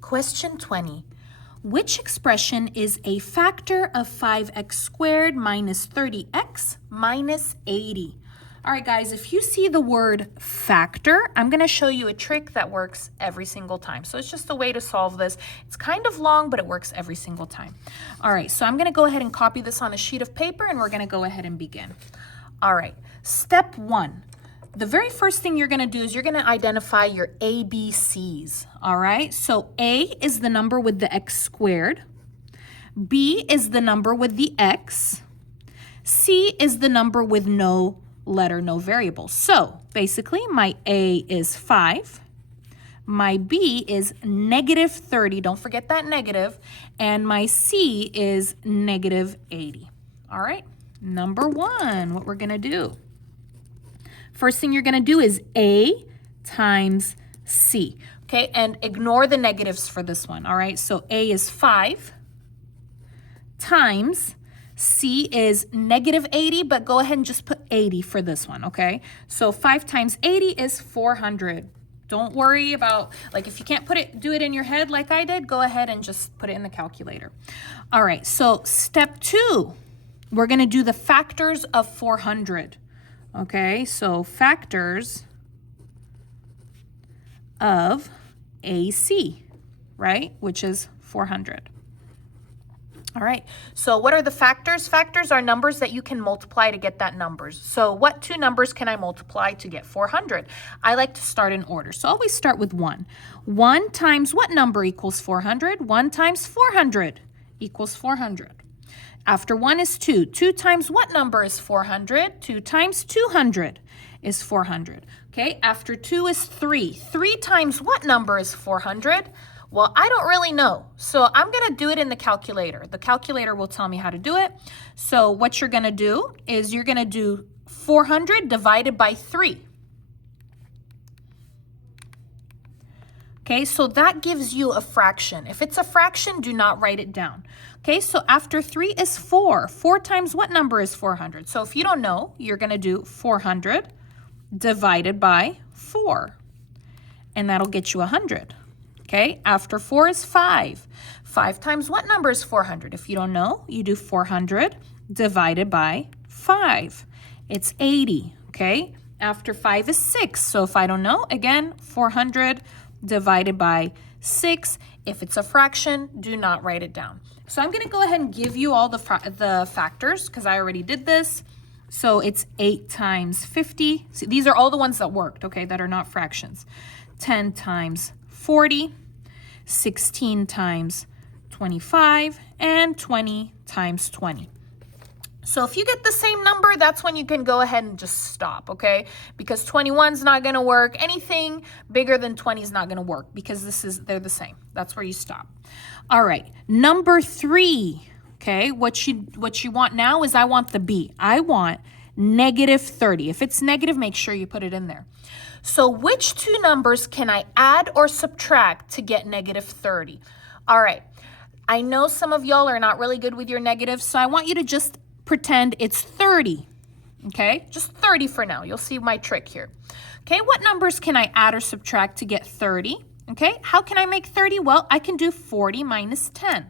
Question 20. Which expression is a factor of 5x squared minus 30x minus 80? All right, guys, if you see the word factor, I'm going to show you a trick that works every single time. So it's just a way to solve this. It's kind of long, but it works every single time. All right, so I'm going to go ahead and copy this on a sheet of paper, and we're going to go ahead and begin. All right, step 1. The very first thing you're going to do is you're going to identify your ABCs. All right, so A is the number with the x squared. B is the number with the x. C is the number with no letter, no variable. So basically my A is 5, my B is negative 30, don't forget that negative, and my C is negative 80. All right, number 1, what we're gonna do. First thing you're gonna do is A times C, okay, and ignore the negatives for this one, all right? So A is 5 times C is negative 80, but go ahead and just put 80 for this one, okay? So 5 times 80 is 400. Don't worry about, like, if you can't do it in your head like I did, go ahead and just put it in the calculator. All right, so step 2, we're gonna do the factors of 400, okay? So factors of AC, right, which is 400. All right, so what are the factors? Factors are numbers that you can multiply to get that numbers. So what 2 numbers can I multiply to get 400? I like to start in order. So always start with 1. 1 times what number equals 400? 1 times 400 equals 400. After 1 is 2. 2 times what number is 400? 2 times 200 is 400. Okay, after 2 is 3. 3 times what number is 400? Well, I don't really know, so I'm going to do it in the calculator. The calculator will tell me how to do it. So what you're going to do is you're going to do 400 divided by 3. Okay, so that gives you a fraction. If it's a fraction, do not write it down. Okay, so after 3 is 4. 4 times what number is 400? So if you don't know, you're going to do 400 divided by 4, and that'll get you 100. Okay, after 4 is 5. 5 times what number is 400? If you don't know, you do 400 divided by 5. It's 80, okay? After 5 is 6. So if I don't know, again, 400 divided by 6. If it's a fraction, do not write it down. So I'm going to go ahead and give you all the factors because I already did this. So it's 8 times 50. See, these are all the ones that worked, okay, that are not fractions. 10 times 40, 16 times 25, and 20 times 20. So if you get the same number, that's when you can go ahead and just stop, okay? Because 21's not going to work. Anything bigger than 20 is not going to work because they're the same. That's where you stop. All right, number 3, okay? What you want now is I want the B. I want negative 30. If it's negative, make sure you put it in there. So which 2 numbers can I add or subtract to get negative 30? All right, I know some of y'all are not really good with your negatives, so I want you to just pretend it's 30, okay? Just 30 for now. You'll see my trick here. Okay, what numbers can I add or subtract to get 30? Okay, how can I make 30? Well, I can do 40 minus 10.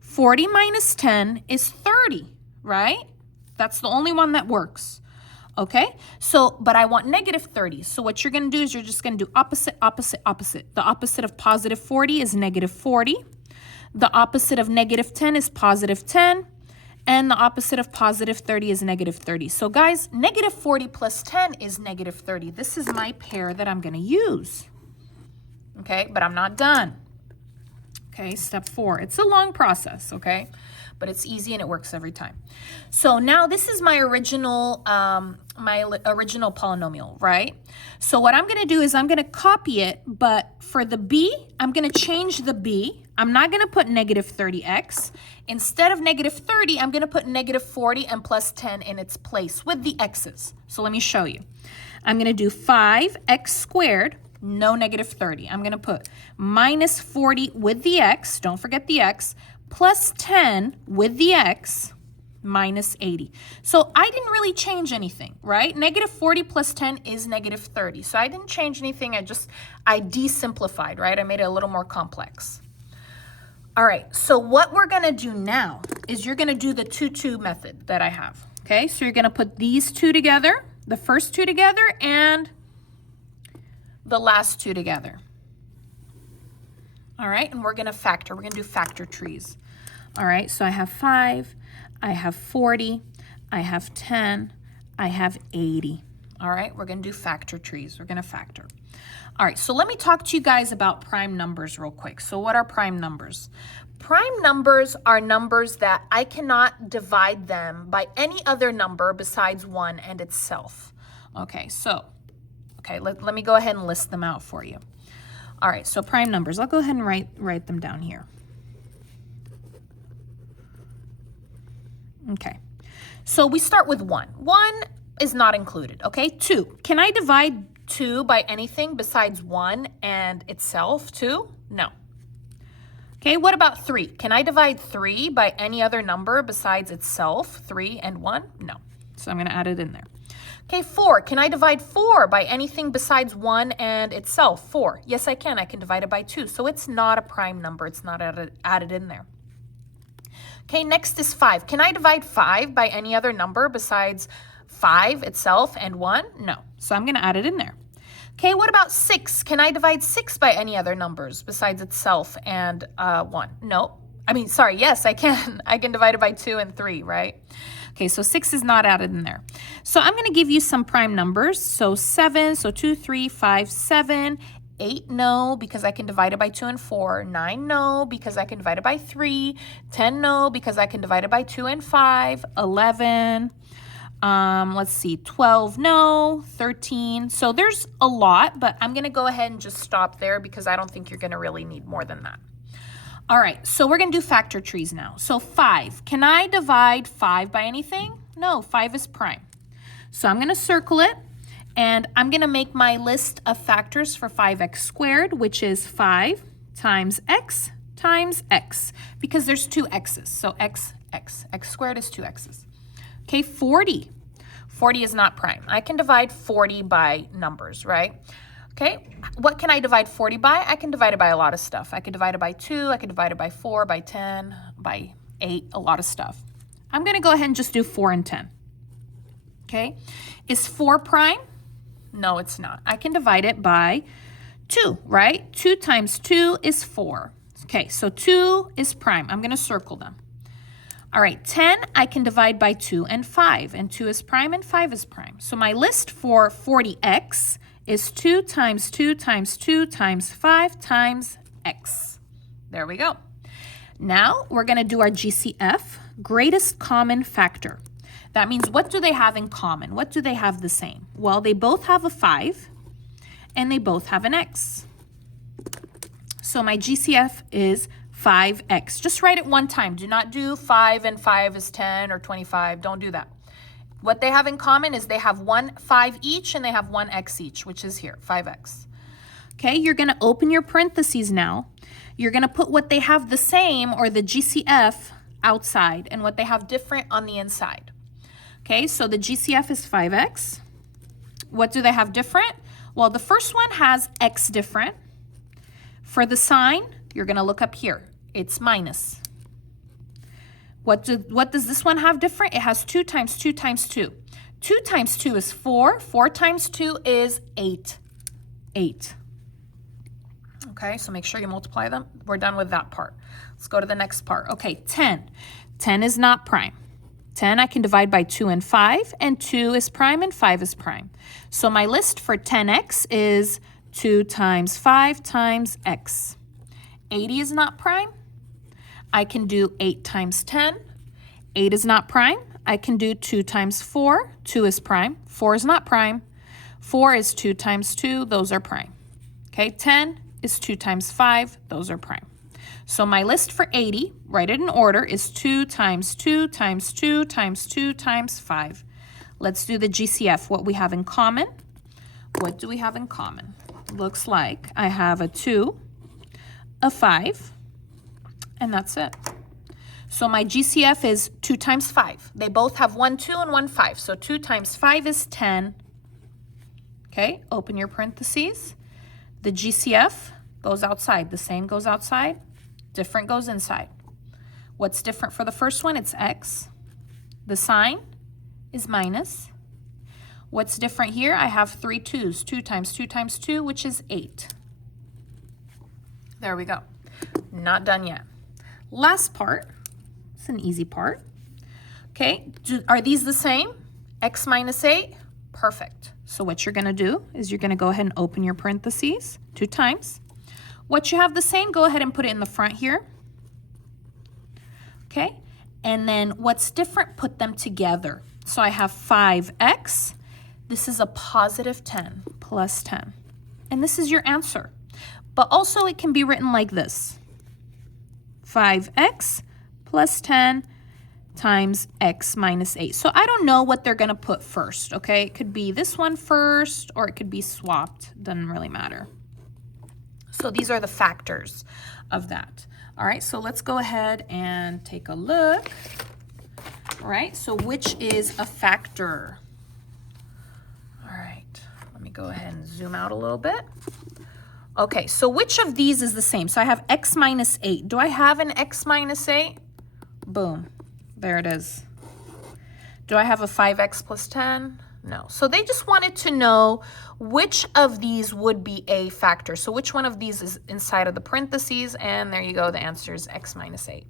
40 minus 10 is 30, right? That's the only one that works. Okay, so, but I want negative 30. So what you're going to do is you're just going to do opposite, opposite, opposite. The opposite of positive 40 is negative 40. The opposite of negative 10 is positive 10. And the opposite of positive 30 is negative 30. So guys, negative 40 plus 10 is negative 30. This is my pair that I'm going to use. Okay, but I'm not done. Okay, step 4. It's a long process, okay? But it's easy and it works every time. So now this is my original polynomial, right? So what I'm going to do is I'm going to copy it, but for the b, I'm going to change the b. I'm not going to put negative 30x. Instead of negative 30, I'm going to put negative 40 and plus 10 in its place with the x's. So let me show you. I'm going to do 5x squared, no negative 30. I'm going to put minus 40 with the x, don't forget the x, plus 10 with the x, minus 80. So I didn't really change anything, right? Negative 40 plus 10 is negative 30. So I didn't change anything. I de-simplified, right? I made it a little more complex. All right, so what we're gonna do now is you're gonna do the 2-2 method that I have, okay? So you're gonna put these two together, the first two together, and the last two together. All right, and we're gonna factor. We're gonna do factor trees. All right, so I have 5, I have 40, I have 10, I have 80. All right, we're gonna do factor trees. We're gonna factor. All right, so let me talk to you guys about prime numbers real quick. So what are prime numbers? Prime numbers are numbers that I cannot divide them by any other number besides 1 and itself. Okay, so, let me go ahead and list them out for you. All right, so prime numbers. I'll go ahead and write them down here. Okay, so we start with 1. 1 is not included, okay? 2. Can I divide 2 by anything besides 1 and itself? 2? No. Okay, what about 3? Can I divide 3 by any other number besides itself? 3 and 1? No. So I'm going to add it in there. Okay, 4. Can I divide 4 by anything besides 1 and itself? 4. Yes, I can. I can divide it by 2. So it's not a prime number. It's not added in there. Okay, next is 5. Can I divide 5 by any other number besides 5 itself and 1? No. So I'm going to add it in there. Okay, what about 6? Can I divide 6 by any other numbers besides itself and 1? No. Yes, I can. I can divide it by 2 and 3, right? Okay, so 6 is not added in there. So I'm going to give you some prime numbers. So 7, so 2, 3, 5, 7. 8, no, because I can divide it by 2 and 4. 9, no, because I can divide it by 3. 10, no, because I can divide it by 2 and 5. 11, let's see, 12, no. 13, so there's a lot, but I'm going to go ahead and just stop there because I don't think you're going to really need more than that. All right, so we're going to do factor trees now. So 5, can I divide 5 by anything? No, 5 is prime. So I'm going to circle it, and I'm going to make my list of factors for 5x squared, which is 5 times x, because there's 2 x's. So x squared is 2 x's. Okay, 40. 40 is not prime. I can divide 40 by numbers, right? Okay, what can I divide 40 by? I can divide it by a lot of stuff. I can divide it by 2, I can divide it by 4, by 10, by 8, a lot of stuff. I'm going to go ahead and just do 4 and 10. Okay, is 4 prime? No, it's not. I can divide it by 2, right? 2 times 2 is 4. Okay, so 2 is prime. I'm going to circle them. All right, 10 I can divide by 2 and 5, and 2 is prime and 5 is prime. So my list for 40x is 2 times 2 times 2 times 5 times x. There we go. Now we're going to do our GCF, greatest common factor. That means what do they have in common? What do they have the same? Well, they both have a 5 and they both have an x. So my GCF is 5x. Just write it one time. Do not do 5 and 5 is 10 or 25. Don't do that. What they have in common is they have 1 5 each and they have 1 x each, which is here, 5x. Okay, you're going to open your parentheses now. You're going to put what they have the same, or the GCF, outside, and what they have different on the inside. Okay, so the GCF is 5x. What do they have different? Well, the first one has x different. For the sign, you're going to look up here. It's minus. What does this one have different? It has 2 times 2 times 2. 2 times 2 is 4. 4 times 2 is 8. 8. Okay, so make sure you multiply them. We're done with that part. Let's go to the next part. Okay, 10. 10 is not prime. 10 I can divide by 2 and 5, and 2 is prime and 5 is prime. So my list for 10x is 2 times 5 times x. 80 is not prime. I can do 8 times 10. 8 is not prime. I can do 2 times 4. 2 is prime. 4 is not prime. 4 is 2 times 2. Those are prime. Okay, 10 is 2 times 5. Those are prime. So my list for 80, write it in order, is 2 times 2 times 2 times 2 times 5. Let's do the GCF, what we have in common. What do we have in common? Looks like I have a 2, a 5, and that's it. So my GCF is 2 times 5. They both have 1, 2, and 1, 5. So 2 times 5 is 10. Okay, open your parentheses. The GCF goes outside. The same goes outside. Different goes inside. What's different for the first one? It's x. The sign is minus. What's different here? I have 3 2's. 2 times 2 times 2, which is 8. There we go. Not done yet. Last part. It's an easy part. Okay, are these the same? X minus 8? Perfect. So what you're going to do is you're going to go ahead and open your parentheses 2 times. What you have the same, go ahead and put it in the front here. Okay, and then what's different, put them together. So I have 5x. This is a positive 10 plus 10. And this is your answer. But also it can be written like this. 5x plus 10 times x minus 8. So I don't know what they're going to put first, okay? It could be this one first, or it could be swapped. Doesn't really matter. So these are the factors of that. All right, so let's go ahead and take a look. All right, so which is a factor? All right, let me go ahead and zoom out a little bit. Okay, so which of these is the same? So I have x minus 8. Do I have an x minus 8? Boom. There it is. Do I have a 5x plus 10? No. So they just wanted to know which of these would be a factor. So which one of these is inside of the parentheses? And there you go. The answer is x minus 8.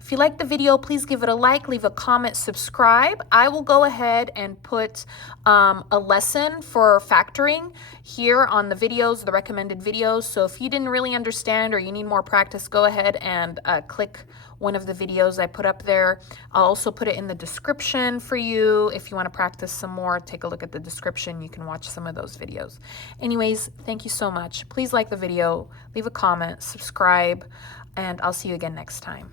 If you like the video, please give it a like, leave a comment, subscribe. I will go ahead and put a lesson for factoring here on the videos, the recommended videos. So if you didn't really understand or you need more practice, go ahead and click one of the videos I put up there. I'll also put it in the description for you. If you want to practice some more, take a look at the description. You can watch some of those videos. Anyways, thank you so much. Please like the video, leave a comment, subscribe, and I'll see you again next time.